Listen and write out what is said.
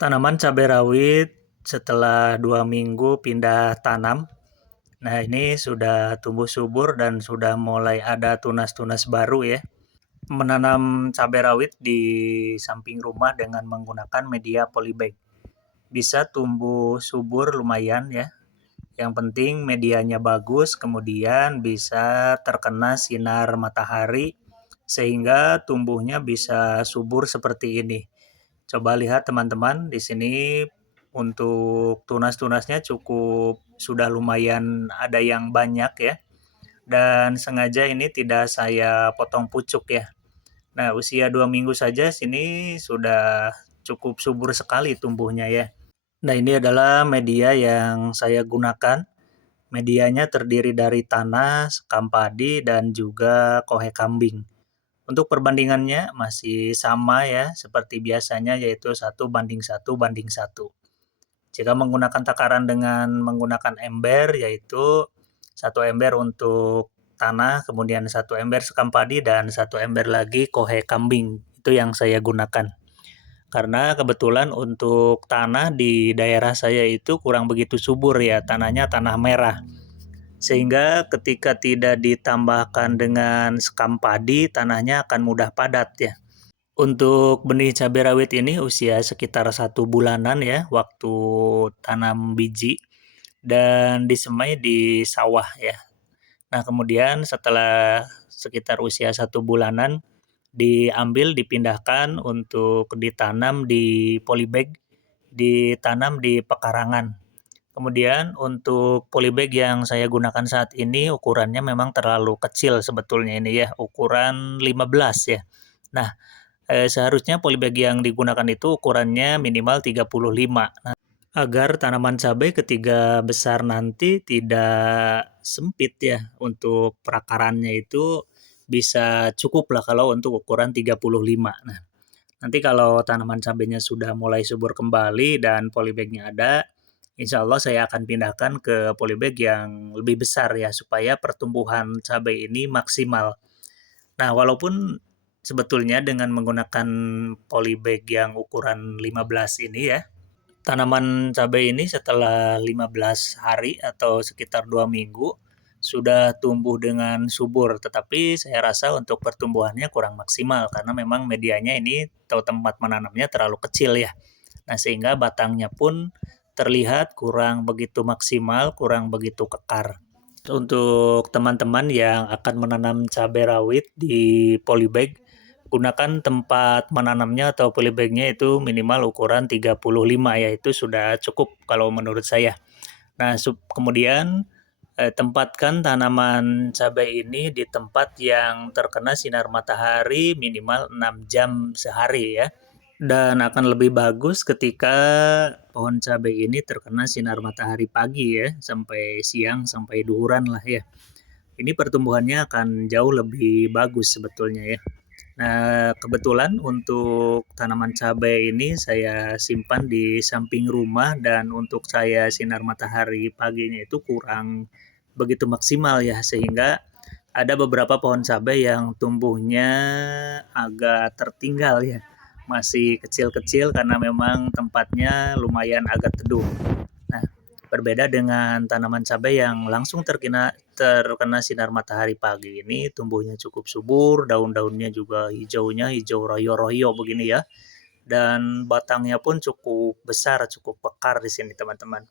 Tanaman cabai rawit setelah 2 minggu pindah tanam. Nah, ini sudah tumbuh subur dan sudah mulai ada tunas-tunas baru ya. Menanam cabai rawit di samping rumah dengan menggunakan media polybag. Bisa tumbuh subur lumayan ya. Yang penting medianya bagus, kemudian bisa terkena sinar matahari sehingga tumbuhnya bisa subur seperti ini. Coba lihat teman-teman, di sini untuk tunas-tunasnya cukup sudah lumayan ada yang banyak ya. Dan sengaja ini tidak saya potong pucuk ya. Nah, usia 2 minggu saja sini sudah cukup subur sekali tumbuhnya ya. Nah, ini adalah media yang saya gunakan. Medianya terdiri dari tanah, sekam padi, dan juga kohe kambing. Untuk perbandingannya masih sama ya, seperti biasanya yaitu 1:1:1. Jika menggunakan takaran dengan menggunakan ember, yaitu 1 ember untuk tanah, kemudian 1 ember sekam padi, dan 1 ember lagi kohe kambing. Itu yang saya gunakan. Karena kebetulan untuk tanah di daerah saya itu kurang begitu subur ya, tanahnya tanah merah. Sehingga ketika tidak ditambahkan dengan sekam padi, tanahnya akan mudah padat ya. Untuk benih cabai rawit ini usia sekitar 1 bulanan ya, waktu tanam biji dan disemai di sawah ya. Nah, kemudian setelah sekitar usia 1 bulanan diambil, dipindahkan untuk ditanam di polybag, ditanam di pekarangan. Kemudian untuk polybag yang saya gunakan saat ini ukurannya memang terlalu kecil sebetulnya ini ya, ukuran 15 ya. Nah, seharusnya polybag yang digunakan itu ukurannya minimal 35. Nah, agar tanaman cabai ketika besar nanti tidak sempit ya, untuk perakarannya itu bisa cukup lah kalau untuk ukuran 35. Nah, nanti kalau tanaman cabainya sudah mulai subur kembali dan polybagnya ada, insya Allah saya akan pindahkan ke polybag yang lebih besar ya, supaya pertumbuhan cabai ini maksimal. Nah, walaupun sebetulnya dengan menggunakan polybag yang ukuran 15 ini ya, tanaman cabai ini setelah 15 hari atau sekitar 2 minggu sudah tumbuh dengan subur, tetapi saya rasa untuk pertumbuhannya kurang maksimal karena memang medianya ini atau tempat menanamnya terlalu kecil ya. Nah, sehingga batangnya pun terlihat kurang begitu maksimal, kurang begitu kekar. Untuk teman-teman yang akan menanam cabai rawit di polybag, gunakan tempat menanamnya atau polybagnya itu minimal ukuran 35 ya, itu sudah cukup kalau menurut saya. Nah, kemudian tempatkan tanaman cabai ini di tempat yang terkena sinar matahari minimal 6 jam sehari ya. Dan akan lebih bagus ketika pohon cabai ini terkena sinar matahari pagi ya, sampai siang, sampai duhuran lah ya. Ini pertumbuhannya akan jauh lebih bagus sebetulnya ya. Nah, kebetulan untuk tanaman cabai ini saya simpan di samping rumah dan untuk saya sinar matahari paginya itu kurang begitu maksimal ya, sehingga ada beberapa pohon cabai yang tumbuhnya agak tertinggal ya. Masih kecil-kecil karena memang tempatnya lumayan agak teduh. Nah, berbeda dengan tanaman cabai yang langsung terkena sinar matahari pagi ini, tumbuhnya cukup subur, daun-daunnya juga hijaunya hijau royo-royo begini ya. Dan batangnya pun cukup besar, cukup pekar di sini teman-teman.